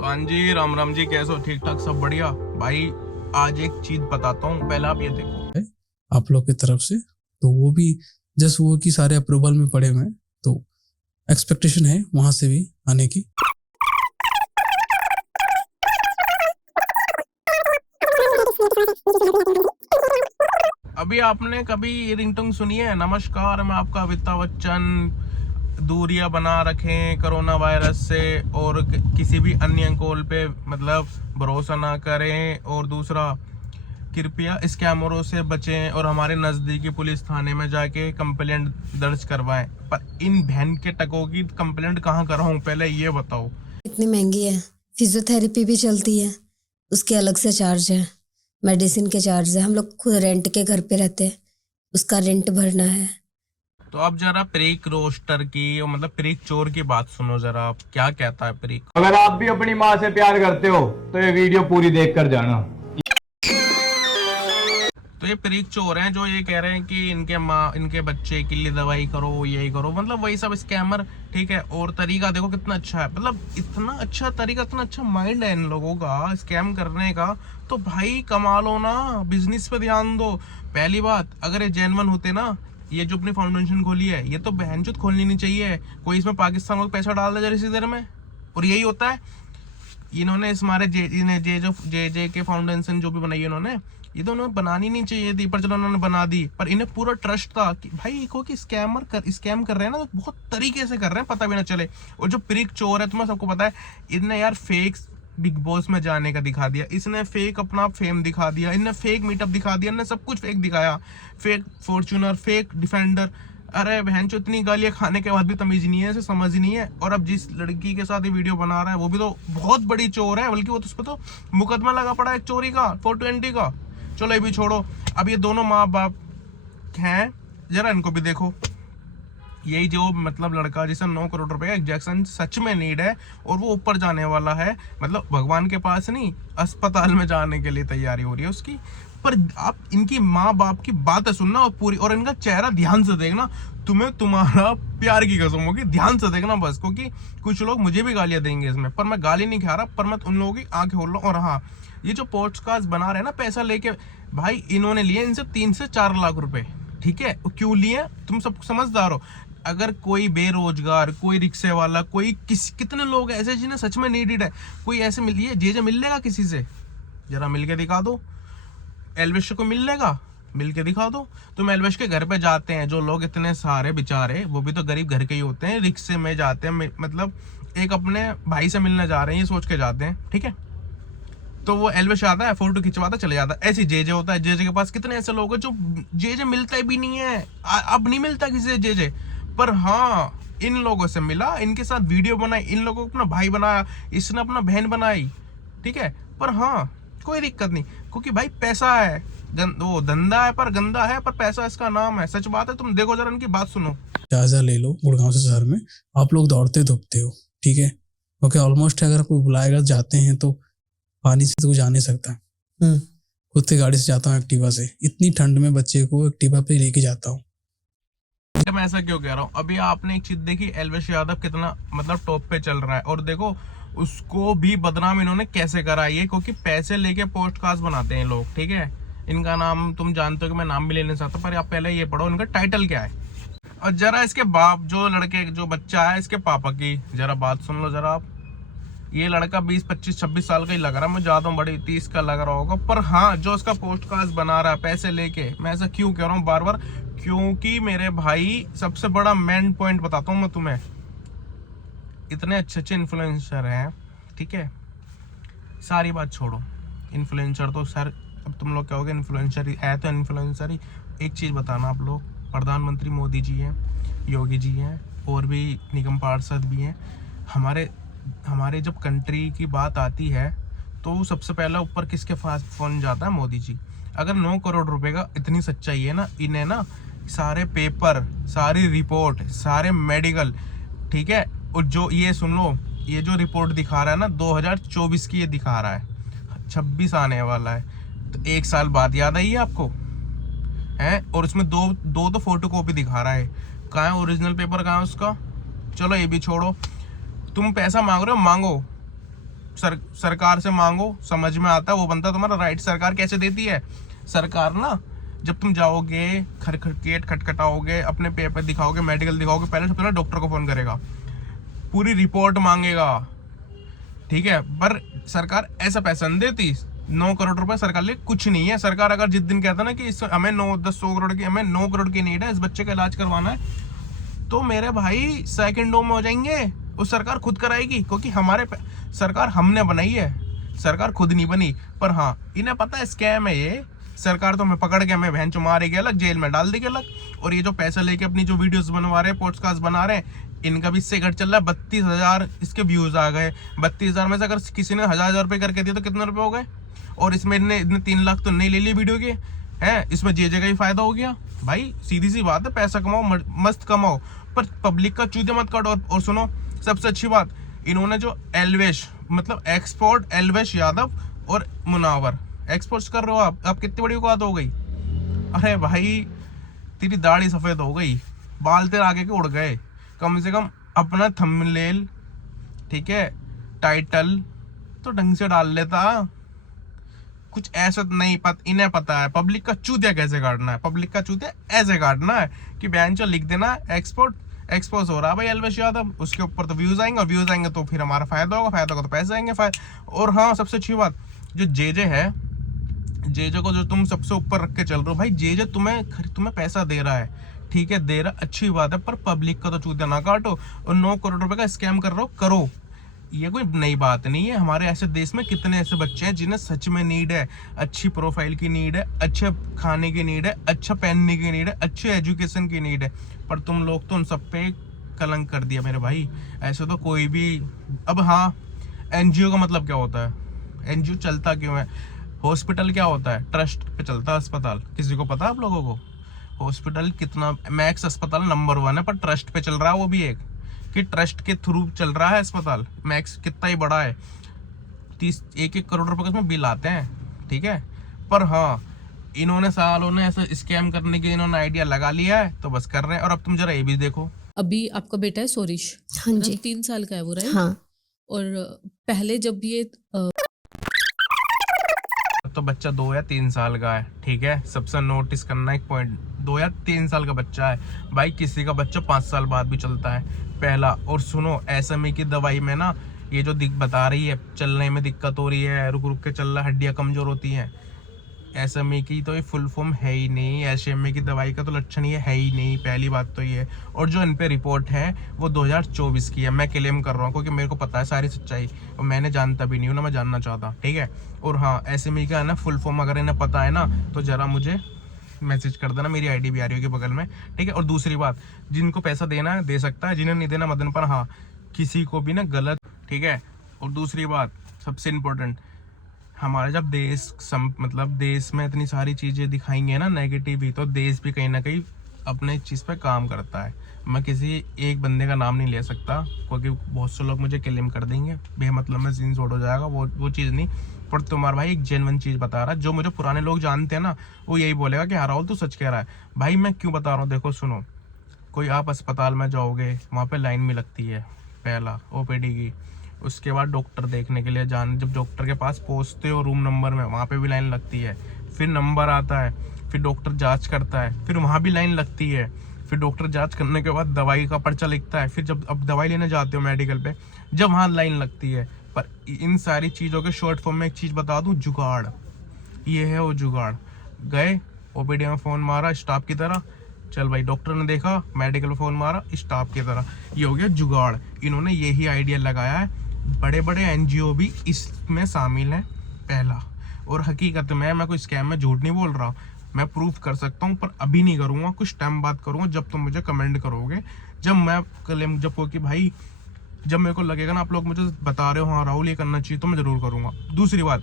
तो हाँ जी, राम राम जी, कैसे हो? ठीक ठाक, सब बढ़िया भाई। आज एक चीज बताता हूँ, पहले आप ये देखो। है आप लोग की तरफ से, तो वो भी जस्ट वो की सारे अप्रूवल में पड़े हुए हैं, तो एक्सपेक्टेशन है वहां से भी आने की। अभी आपने कभी ये रिंगटोन सुनी है? नमस्कार, मैं आपका अमिताभ बच्चन। दूरियां बना रखें कोरोना वायरस से, और किसी भी अन्य कॉल पे मतलब भरोसा ना करें। और दूसरा, कृपया स्कैमरों से बचें और हमारे नज़दीकी पुलिस थाने में जाके कंप्लेंट दर्ज करवाएं। पर इन बहन के टकों की कंप्लेंट कहाँ कराऊं, पहले ये बताओ। इतनी महंगी है। फिजियोथेरेपी भी चलती है, उसके अलग से चार्ज है। मेडिसिन के चार्ज है। हम लोग खुद रेंट के घर पे रहते हैं, उसका रेंट भरना है। तो अब जरा प्रीक रोस्टर की और मतलब प्रीक चोर की बात सुनो जरा, आप क्या कहता है प्रीक। अगर आप भी अपनी माँ से प्यार करते हो तो ये वीडियो पूरी देख कर जाना। तो ये प्रीक चोर हैं जो ये कह रहे हैं कि इनके माँ इनके बच्चे के लिए दवाई करो, यही करो, मतलब वही सब स्कैमर। ठीक है, और तरीका देखो कितना अच्छा है, मतलब इतना अच्छा तरीका, इतना अच्छा माइंड है इन लोगों का स्कैम करने का। तो भाई कमा लो ना, बिजनेस पे ध्यान दो। पहली बात, अगर ये जेन्युइन होते ना, ये जो अपनी फाउंडेशन खोली है, ये तो बहनचोद खोलनी नहीं चाहिए। कोई इसमें पाकिस्तान को पैसा डाल दे जरा इसी देर में, और यही होता है। इन्होंने इस हमारे जे के फाउंडेशन जो भी बनाई है इन्होंने, ये तो उन्हें बनानी नहीं चाहिए थी, पर चलो उन्होंने बना दी। पर इन्हें पूरा ट्रस्ट था कि भाई को कि स्कैम कर रहे हैं ना, तो बहुत तरीके से कर रहे हैं, पता भी ना चले। और जो प्रीक चोर है, तुम्हें सबको पता है, इनने यार फेक बिग बॉस में जाने का दिखा दिया, इसने फेक अपना फेम दिखा दिया, इनने फेक मीटअप दिखा दिया, इनने सब कुछ फेक दिखाया। Fake Fortuner, fake defender. अरे बहन चो, इतनी गालियां खाने के बाद भी तमीज नहीं है, इसे समझ ही नहीं है। और अब जिस लड़की के साथ ये वीडियो बना रहा है, वो भी तो बहुत बड़ी चोर है, बल्कि वो तो उस पर तो मुकदमा लगा पड़ा है चोरी का, 420 का। चलो ये भी छोड़ो, अब ये दोनों माँ बाप हैं, जरा इनको भी देखो। यही जो मतलब लड़का जिसे 9 करोड़ रुपए का इंजेक्शन सच में नीड है, और वो ऊपर जाने वाला है, मतलब भगवान के पास नहीं, अस्पताल में जाने के लिए तैयारी हो रही है उसकी। पर आप इनकी माँ बाप की बातें सुनना और पूरी, और इनका चेहरा ध्यान से देखना, तुम्हें तुम्हारा प्यार की कसम होगी, ध्यान से देखना बस। क्योंकि कुछ लोग मुझे भी गालियां देंगे इसमें, पर मैं गाली नहीं खा रहा, पर मैं उन लोगों की आंखें खोल रहा हूँ। और हाँ, ये जो पॉडकास्ट बना रहे हैं ना पैसा लेके, भाई इन्होंने लिए इनसे 3 से 4 लाख रुपए। ठीक है, क्यों लिए? तुम सब समझदार हो। अगर कोई बेरोजगार, कोई रिक्शे वाला, कोई कितने लोग ऐसे जिन्हें सच में नीडेड है, कोई ऐसे मिलिए जे मिल लेगा किसी से, जरा मिल के दिखा दो। एलविश को मिल लेगा, मिल के दिखा दो। तुम एलविश के घर पे जाते हैं जो लोग, इतने सारे बेचारे, वो भी तो गरीब घर के ही होते हैं, रिक्शे में जाते हैं, मतलब एक अपने भाई से मिलने जा रहे हैं ये सोच के जाते हैं। ठीक है, तो वो एलविश आता है, फोटो खिंचवाता चले जाता है। ऐसे जे होता है, जे के पास कितने ऐसे लोग हैं जो जे मिलता भी नहीं है, अब नहीं मिलता किसी से जे। पर हाँ, इन लोगों से मिला, इनके साथ वीडियो बनाई, इन लोगों को अपना भाई बनाया, इसने अपना बहन बनाई। ठीक है, पर हाँ कोई दिक्कत नहीं, क्योंकि भाई पैसा है, वो धंधा है पर गंदा है, पर पैसा इसका नाम है। सच बात है, तुम देखो जरा इनकी बात सुनो। जायजा ले लो, गुड़गांव से शहर में आप लोग दौड़ते धूपते हो, ठीक है, क्योंकि ऑलमोस्ट अगर कोई बुलाएगा जाते हैं तो पानी से तो जा नहीं सकता। खुद से गाड़ी से जाता हूँ, एक्टिवा से, इतनी ठंड में बच्चे को एक्टिवा पे लेके जाता हूँ। मैं ऐसा क्यों कह रहा हूँ? अभी आपने एक चीज देखी, एलविश यादव कितना मतलब टॉप पे चल रहा है, और देखो उसको भी बदनाम इन्होंने कैसे करा है, क्योंकि पैसे लेके पॉडकास्ट बनाते हैं लोग। ठीक है, इनका नाम तुम जानते हो कि मैं नाम भी लेने चाहता हूँ, पर आप पहले ये पढ़ो इनका टाइटल क्या है। और जरा इसके बाप, जो लड़के जो बच्चा है इसके पापा की जरा बात सुन लो जरा आप। ये लड़का 20, 25, 26 साल का ही लग रहा है, मैं ज्यादा हूँ, बड़ी 30 का लग रहा होगा। पर हाँ, जो उसका पॉडकास्ट बना रहा है पैसे लेके, मैं ऐसा क्यों कह रहा हूँ बार बार, क्योंकि मेरे भाई सबसे बड़ा मेन पॉइंट बताता हूँ मैं तुम्हें, इतने अच्छे अच्छे इन्फ्लुएंसर हैं। ठीक है, सारी बात छोड़ो, इन्फ्लुएंसर तो सर, अब तुम लोग कहोगे इन्फ्लुएंसर ही है तो इन्फ्लुएंसर ही। एक चीज़ बताना, आप लोग, प्रधानमंत्री मोदी जी हैं, योगी जी हैं, और भी निगम पार्षद भी हैं। हमारे हमारे जब कंट्री की बात आती है तो सबसे पहला ऊपर किसके पास फोन जाता है? मोदी जी। अगर 9 करोड़ रुपए का इतनी सच्चाई है ना, इन्हें ना सारे पेपर, सारी रिपोर्ट, सारे मेडिकल, ठीक है, और जो ये सुन लो, ये जो रिपोर्ट दिखा रहा है ना 2024 की, ये दिखा रहा है 26 आने वाला है, तो 1 साल बाद याद आई है आपको है। और उसमें दो तो फोटो कॉपी दिखा रहा है, कहाँ है ओरिजिनल पेपर, कहाँ है उसका? चलो ये भी छोड़ो, तुम पैसा मांग रहे हो, मांगो, सरकार से मांगो, समझ में आता है, वो बनता तुम्हारा राइट। सरकार कैसे देती है? सरकार ना, जब तुम जाओगे गेट खटखटाओगे, अपने पेपर दिखाओगे, मेडिकल दिखाओगे, पहले सबसे पहले डॉक्टर को फोन करेगा, पूरी रिपोर्ट मांगेगा, ठीक है। पर सरकार ऐसा पैसा नहीं देती। 9 करोड़ रुपए सरकार लिए कुछ नहीं है। सरकार अगर जिस दिन कहता ना कि हमें 9-10-100 करोड़ की, हमें 9 करोड़ की नीड है, इस बच्चे का इलाज करवाना है, तो मेरे भाई सेकंडों में हो जाएंगे। उस सरकार खुद कराएगी, क्योंकि सरकार हमने बनाई है, सरकार खुद नहीं बनी। पर हाँ, इन्हें पता है स्कैम है ये। सरकार तो हमें पकड़ के हमें भैंचो मारेगी अलग, जेल में डाल देगी अलग। और ये जो पैसा लेके अपनी जो वीडियोस बनवा रहे हैं, पॉडकास्ट बना रहे हैं, इनका भी इससे घट चल रहा है। 32,000 इसके व्यूज आ गए। 32,000 में से अगर किसी ने 1,000 रुपये करके दिए तो कितने रुपए हो गए? और इसमें इतने 3 लाख तो नहीं ले लिए वीडियो के हैं। इसमें जे का ही फायदा हो गया भाई। सीधी सी बात है, पैसा कमाओ, मस्त कमाओ, पर पब्लिक का चूते मत काटो। और सुनो, सबसे अच्छी बात, इन्होंने जो एल्वेश मतलब एक्सपोर्ट एल्वेश यादव और मुनावर एक्सपोर्ट कर रहे हो आप कितनी बड़ी औकात हो गई? अरे भाई, तेरी दाढ़ी सफेद हो गई, बाल तेरे आगे के उड़ गए, कम से कम अपना थंबनेल, ठीक है, टाइटल तो ढंग से डाल लेता। कुछ ऐसा नहीं इन्हें पता है पब्लिक का चूतिया कैसे काटना है। पब्लिक का चूतिया ऐसे काटना है कि बेंचो लिख देना एक्सपोज हो रहा है भाई एल्वेश यादव, उसके ऊपर तो व्यूज आएंगे, और व्यूज आएंगे तो फिर हमारा फायदा होगा, फायदा होगा तो पैसे आएंगे। और हाँ, सबसे अच्छी बात, जो जे है, जे को जो तुम सबसे ऊपर रख के चल रहे हो भाई, जे तुम्हें पैसा दे रहा है, ठीक है, दे रहा, अच्छी बात है, पर पब्लिक का तो चूतिया ना काटो। और 9 करोड़ रुपए का स्कैम कर रहे हो, करो, ये कोई नई बात नहीं है। हमारे ऐसे देश में कितने ऐसे बच्चे हैं जिन्हें सच में नीड है, अच्छी प्रोफाइल की नीड है, अच्छे खाने की नीड है, अच्छा पहनने की नीड है, अच्छे एजुकेशन की नीड है, पर तुम लोग तो उन सब पे कलंक कर दिया मेरे भाई। ऐसे तो कोई भी। अब हाँ, एनजीओ का मतलब क्या होता है? एनजीओ चलता क्यों है? हॉस्पिटल क्या होता है? ट्रस्ट पे चलता है अस्पताल। किसी को पता है आप लोगों को? हॉस्पिटल कितना, मैक्स अस्पताल नंबर 1 है, पर ट्रस्ट पे चल रहा है, वो भी एक कि ट्रस्ट के थ्रू चल रहा है अस्पताल। मैक्स कितना ही बड़ा है, 31 करोड़ रुपए का इसमें बिल आते हैं, ठीक है। पर हाँ, इन्होंने सालों ने ऐसा स्कैम करने के इन्होंने आइडिया लगा लिया है, तो बस कर रहे हैं। और अब तुम जरा ये भी देखो, अभी आपका बेटा है सोरिश, हाँ जी, 3 साल का है वो, राइट? हाँ। और पहले जब ये तो बच्चा 2 या 3 साल का है, ठीक है। सबसे नोटिस करना एक पॉइंट, 2 या 3 साल का बच्चा है भाई। किसी का बच्चा 5 साल बाद भी चलता है, पहला। और सुनो, SMA की दवाई में ना, ये जो बता रही है चलने में दिक्कत हो रही है, रुक रुक के चल रहा है, हड्डियां कमजोर होती हैं, SMA की तो ये फुल फॉर्म है ही नहीं। SMA की दवाई का तो लक्षण ये है ही नहीं, पहली बात तो ये। और जो इन पे रिपोर्ट है वो 2024 की है। मैं क्लेम कर रहा हूँ क्योंकि मेरे को पता है सारी सच्चाई, और मैंने जानता भी नहीं हूँ ना, मैं जानना चाहता, ठीक है। और हाँ, SMA का है ना फुल फॉर्म, अगर इन्हें पता है ना तो जरा मुझे मैसेज कर देना, मेरी ID भी आ रही होगी बगल में, ठीक है। और दूसरी बात, जिनको पैसा देना है दे सकता है, जिन्हें नहीं देना मदन। पर हाँ, किसी को भी ना गलत, ठीक है। और दूसरी बात सबसे इम्पोर्टेंट, हमारे जब मतलब देश में इतनी सारी चीज़ें दिखाएंगे ना नेगेटिव ही, तो देश भी कहीं ना कहीं अपने चीज़ पे काम करता है। मैं किसी एक बंदे का नाम नहीं ले सकता क्योंकि बहुत से लोग मुझे क्लेम कर देंगे, बेमतलब में सीन शॉर्ट हो जाएगा, वो चीज़ नहीं। पर तुम्हारा भाई एक जेन्युइन चीज़ बता रहा है, जो मुझे पुराने लोग जानते हैं ना, वो यही बोलेगा कि हाँ राहुल तू सच कह रहा है। भाई मैं क्यों बता रहा हूँ, देखो सुनो, कोई आप अस्पताल में जाओगे, वहाँ पे लाइन में लगती है, पहला OPD की। उसके बाद डॉक्टर देखने के लिए जब डॉक्टर के पास पहुँचते हो रूम नंबर में, वहाँ पे भी लाइन लगती है। फिर नंबर आता है, फिर डॉक्टर जांच करता है, फिर वहाँ भी लाइन लगती है। फिर डॉक्टर जांच करने के बाद दवाई का पर्चा लिखता है। फिर जब अब दवाई लेने जाते हो मेडिकल पे, जब वहाँ लाइन लगती है। पर इन सारी चीज़ों के शॉर्ट फॉर्म में एक चीज़ बता दूँ, जुगाड़। ये है वो जुगाड़। गए OPD में फ़ोन मारा स्टाफ की तरह, चल भाई डॉक्टर ने देखा, मेडिकल में फ़ोन मारा स्टाफ की तरह, ये हो गया जुगाड़। इन्होंने यही आइडिया लगाया है। बड़े बड़े NGO भी इसमें शामिल हैं, पहला। और हकीकत में मैं कोई स्कैम में झूठ नहीं बोल रहा, मैं प्रूफ कर सकता हूँ, पर अभी नहीं करूँगा, कुछ टाइम बाद करूँगा, जब तुम मुझे कमेंट करोगे, जब मैं क्लेम, जब हो कि भाई, जब मेरे को लगेगा ना आप लोग मुझे बता रहे हो हाँ राहुल ये करना चाहिए, तो मैं ज़रूर करूँगा। दूसरी बात,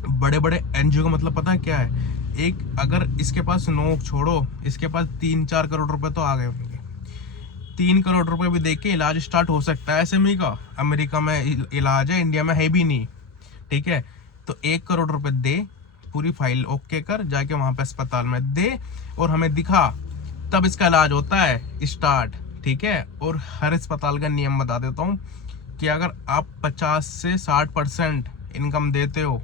बड़े बड़े NGO का मतलब पता है क्या है? एक, अगर इसके पास नोक छोड़ो, इसके पास 3-4 करोड़ रुपए तो आ गए होंगे। 3 करोड़ रुपए भी देके इलाज स्टार्ट हो सकता है SMA का। अमेरिका में इलाज है, इंडिया में है भी नहीं, ठीक है। तो 1 करोड़ रुपए दे, पूरी फाइल ओके कर, जाके वहाँ पे अस्पताल में दे और हमें दिखा, तब इसका इलाज होता है स्टार्ट, ठीक है। और हर अस्पताल का नियम बता देता हूँ कि अगर आप 50 से 60% इनकम देते हो,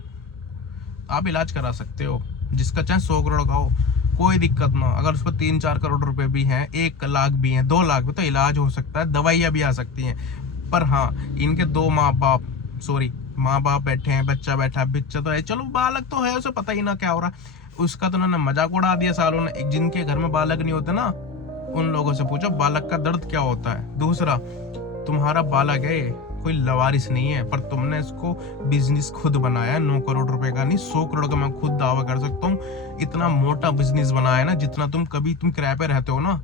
आप इलाज करा सकते हो, जिसका चाहे 100 करोड़ का हो, कोई दिक्कत ना। अगर उस पर 3-4 करोड़ रुपए भी हैं, 1 लाख भी हैं, 2 लाख भी, तो इलाज हो सकता है, दवाइयाँ भी आ सकती हैं। पर हाँ, इनके 2 माँ बाप बैठे हैं, बच्चा बैठा है, बच्चा तो है, चलो बालक तो है, उसे पता ही ना क्या हो रहा, उसका तो उन्होंने मजाक उड़ा दिया सालों ने। जिनके घर में बालक नहीं होते ना, उन लोगों से पूछो बालक का दर्द क्या होता है। दूसरा, तुम्हारा बालक है, कोई लवारिस नहीं है, पर तुमने इसको बिजनेस खुद बनाया, 9 करोड़ रुपए का नहीं, 100 करोड़ का मैं खुद दावा कर सकता हूँ। इतना मोटा बिजनेस बनाया ना, जितना तुम किराए पे रहते हो ना,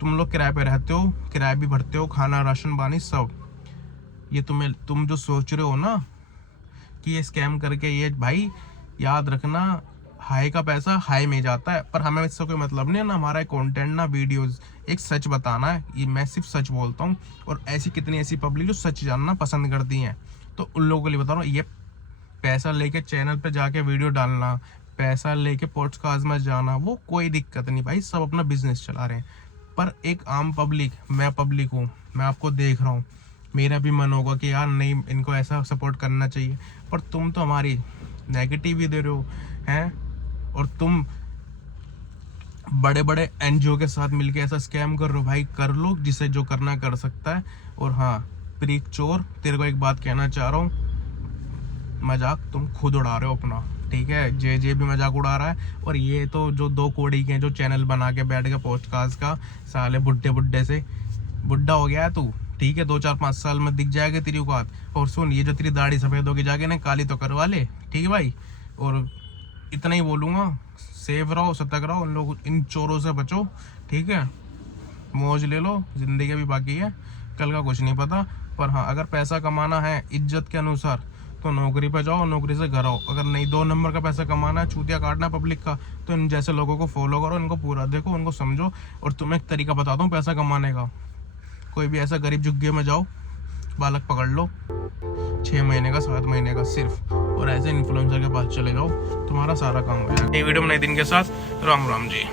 तुम लोग किराए पे रहते हो, किराए भी भरते हो, खाना राशन पानी सब। ये तुम जो सोच रहे हो ना कि ये स्कैम करके, ये भाई याद रखना, हाई का पैसा हाई में जाता है, पर हमें इससे कोई मतलब नहीं है ना। हमारा कंटेंट ना, वीडियोस एक सच बताना है, ये मैं सिर्फ सच बोलता हूँ। और कितनी ऐसी पब्लिक जो सच जानना पसंद करती हैं, तो उन लोगों के लिए बता रहा हूँ। ये पैसा लेके चैनल पे जाके वीडियो डालना, पैसा लेके पॉडकास्ट में जाना, वो कोई दिक्कत नहीं भाई, सब अपना बिजनेस चला रहे हैं। पर एक आम पब्लिक, मैं पब्लिक हूँ, मैं आपको देख रहा हूँ, मेरा भी मन होगा कि यार नहीं, इनको ऐसा सपोर्ट करना चाहिए, पर तुम तो हमारी नेगेटिव ही दे रहे हो हैं। और तुम बड़े बड़े एनजीओ के साथ मिलके ऐसा स्कैम कर रहे हो, भाई कर लो, जिसे जो करना कर सकता है। और हाँ प्रीक चोर, तेरे को एक बात कहना चाह रहा हूँ, मजाक तुम खुद उड़ा रहे हो अपना, ठीक है। जे भी मजाक उड़ा रहा है, और ये तो जो 2 कोड़ी के जो चैनल बना के बैठ गए पॉडकास्ट का, साले बुड्ढे से बुड्ढा हो गया है तू, ठीक है। 2-4-5 साल में दिख जाएगा तेरी औकात। और सुन, ये जो तेरी दाढ़ी सफेद होगी जाके ना, काली तो करवा ले, ठीक है भाई। और इतना ही बोलूँगा, सेफ रहो, सतर्क रहो, इन चोरों से बचो, ठीक है। मौज ले लो, जिंदगी भी बाकी है, कल का कुछ नहीं पता। पर हाँ, अगर पैसा कमाना है इज्जत के अनुसार, तो नौकरी पे जाओ, नौकरी से घर आओ। अगर नहीं 2 नंबर का पैसा कमाना है, चूतिया काटना है पब्लिक का, तो इन जैसे लोगों को फॉलो करो, इनको पूरा देखो, उनको समझो। और तुम्हें एक तरीका बताता हूँ पैसा कमाने का। कोई भी ऐसा गरीब झुग्गी में जाओ, बालक पकड़ लो, 6 महीने का, 7 महीने का सिर्फ, और ऐसे इन्फ्लुएंसर के पास चले जाओ, तुम्हारा सारा काम हो जाएगा। नई वीडियो में नए दिन के साथ, राम राम जी।